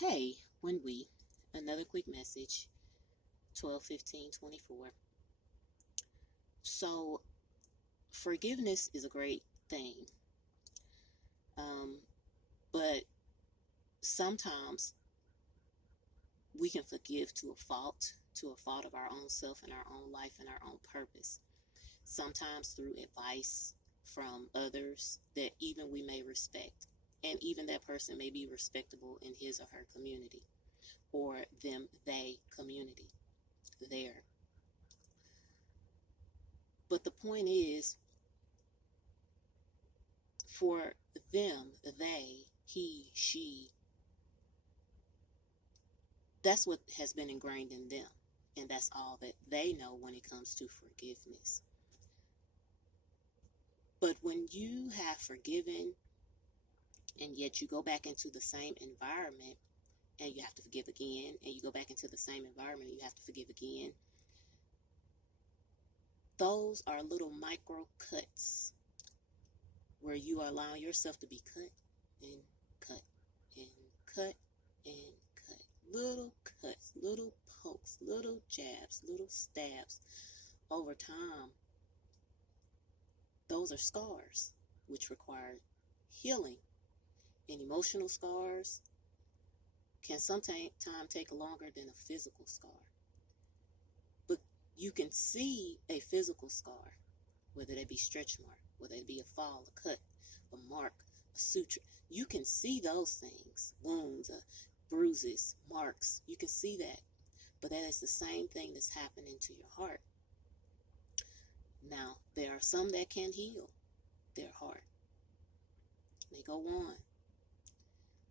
Hey, when we, another quick message, 12/15/24. So, forgiveness is a great thing, um, but sometimes we can forgive to a fault of our own self and our own life and our own purpose. Sometimes through advice from others that even we may respect, and even that person may be respectable in his or her community, or they community there. But the point is, for them, they, he, she, that's what has been ingrained in them. And that's all that they know when it comes to forgiveness. But when you have forgiven and yet you go back into the same environment and you have to forgive again, and you go back into the same environment and you have to forgive again, those are little micro cuts where you are allowing yourself to be cut and cut and cut and cut. Little cuts, little pokes, little jabs, little stabs. Over time, those are scars which require healing. And emotional scars can sometimes take longer than a physical scar. But you can see a physical scar, whether it be stretch mark, whether it be a fall, a cut, a mark, a suture. You can see those things, wounds, bruises, marks. You can see that. But that is the same thing that's happening to your heart. Now, there are some that can heal their heart. They go on.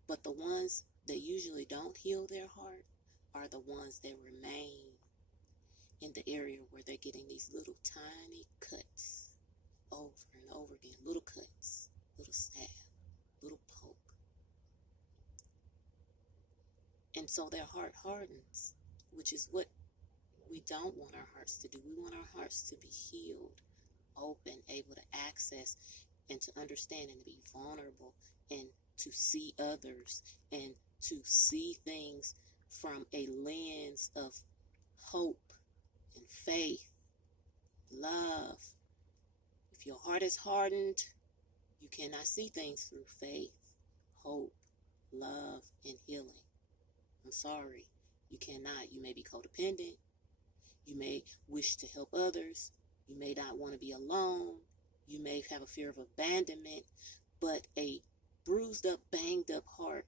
But the ones that usually don't heal their heart are the ones that remain in the area where they're getting these little tiny cuts over and over again. Little cuts, little stab, little poke. And so their heart hardens, which is what we don't want our hearts to do. We want our hearts to be healed, open, able to access and to understand and to be vulnerable and to see others and to see things from a lens of hope and faith, love. If your heart is hardened, you cannot see things through faith, hope, love, and healing. I'm sorry, you cannot. You may be codependent. You may wish to help others. You may not want to be alone. You may have a fear of abandonment, but a bruised up, banged up heart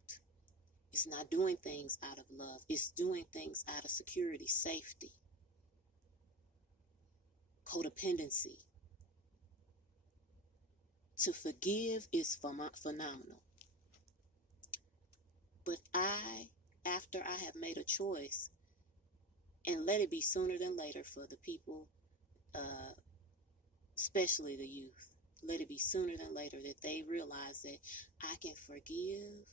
is not doing things out of love. It's doing things out of security, safety, codependency. To forgive is phenomenal. But after I have made a choice, and let it be sooner than later for the people, especially the youth, let it be sooner than later that they realize that I can forgive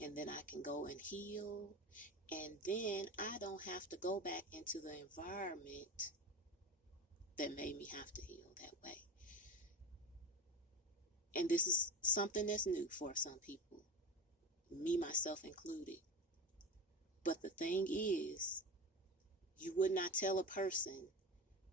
and then I can go and heal, and then I don't have to go back into the environment that made me have to heal that way. And this is something that's new for some people, me, myself included. But the thing is, you would not tell a person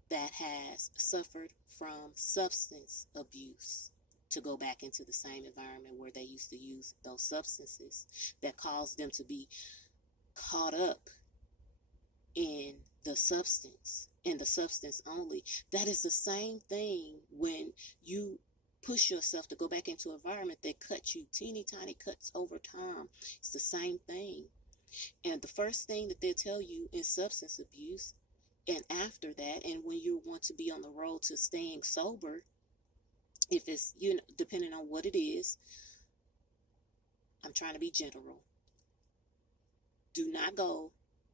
that has suffered from substance abuse to go back into the same environment where they used to use those substances that caused them to be caught up in the substance only. That is the same thing when you push yourself to go back into an environment that cuts you, teeny tiny cuts over time. It's the same thing. And the first thing that they'll tell you in substance abuse, and after that, and when you want to be on the road to staying sober, if it's, depending on what it is, I'm trying to be general. Do not go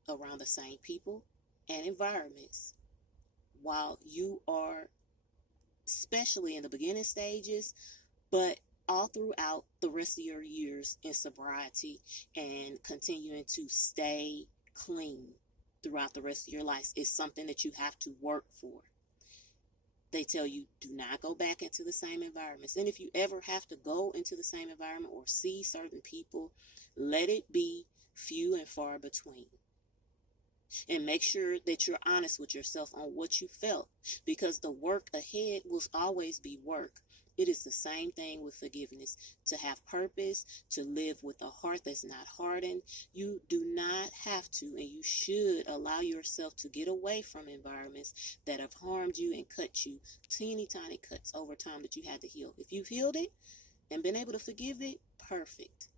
around the same people and environments while you are, especially in the beginning stages, but all throughout the rest of your years in sobriety and continuing to stay clean throughout the rest of your life is something that you have to work for. They tell you, do not go back into the same environments. And if you ever have to go into the same environment or see certain people, let it be few and far between. And make sure that you're honest with yourself on what you felt, because the work ahead will always be work. It is the same thing with forgiveness. To have purpose, to live with a heart that's not hardened, you do not have to, and you should allow yourself to get away from environments that have harmed you and cut you, teeny tiny cuts over time that you had to heal. If you've healed it and been able to forgive it, perfect.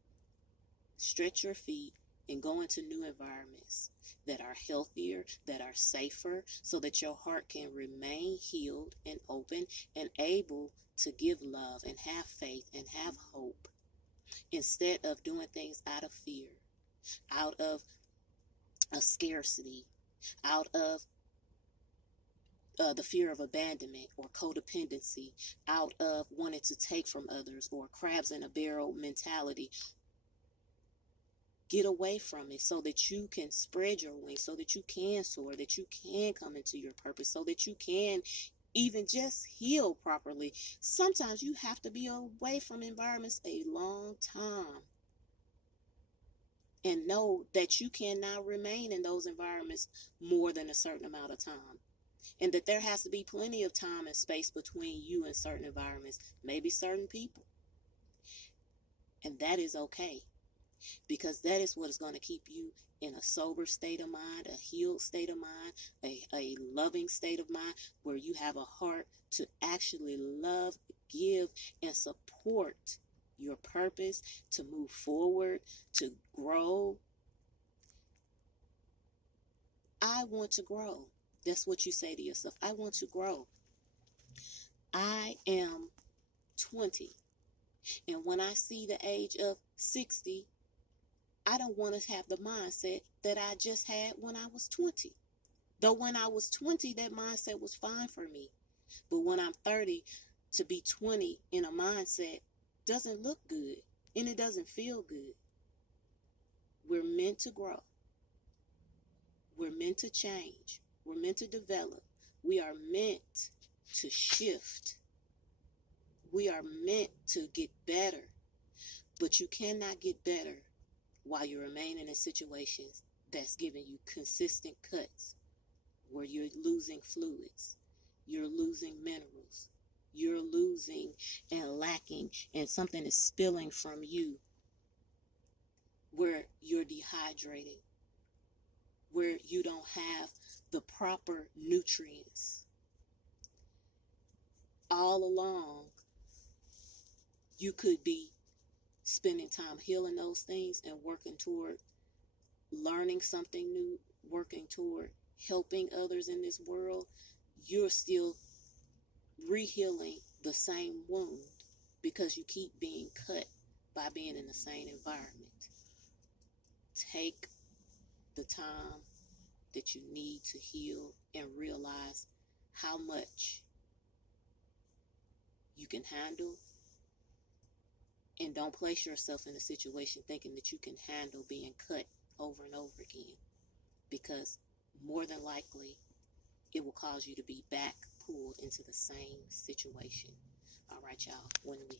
Stretch your feet and go into new environments that are healthier, that are safer, so that your heart can remain healed and open and able to give love and have faith and have hope, instead of doing things out of fear, out of a scarcity, out of the fear of abandonment or codependency, out of wanting to take from others, or crabs in a barrel mentality. Get away from it so that you can spread your wings, so that you can soar, that you can come into your purpose, so that you can even just heal properly. Sometimes you have to be away from environments a long time, and know that you cannot remain in those environments more than a certain amount of time, and that there has to be plenty of time and space between you and certain environments, maybe certain people. And that is okay, because that is what is going to keep you in a sober state of mind, a healed state of mind, a loving state of mind, where you have a heart to actually love, give, and support your purpose, to move forward, to grow. I want to grow. That's what you say to yourself. I want to grow. I am 20. And when I see the age of 60, I don't want to have the mindset that I just had when I was 20. Though when I was 20, that mindset was fine for me. But when I'm 30, to be 20 in a mindset doesn't look good, and it doesn't feel good. We're meant to grow. We're meant to change. We're meant to develop. We are meant to shift. We are meant to get better. But you cannot get better while you're remaining in situations that's giving you consistent cuts, where you're losing fluids, you're losing minerals, you're losing and lacking, and something is spilling from you, where you're dehydrated, where you don't have the proper nutrients. All along, you could be spending time healing those things and working toward learning something new, working toward helping others in this world. You're still re-healing the same wound, because you keep being cut by being in the same environment. Take the time that you need to heal and realize how much you can handle, and don't place yourself in a situation thinking that you can handle being cut over and over again, because more than likely it will cause you to be back pulled into the same situation. All right, y'all. When we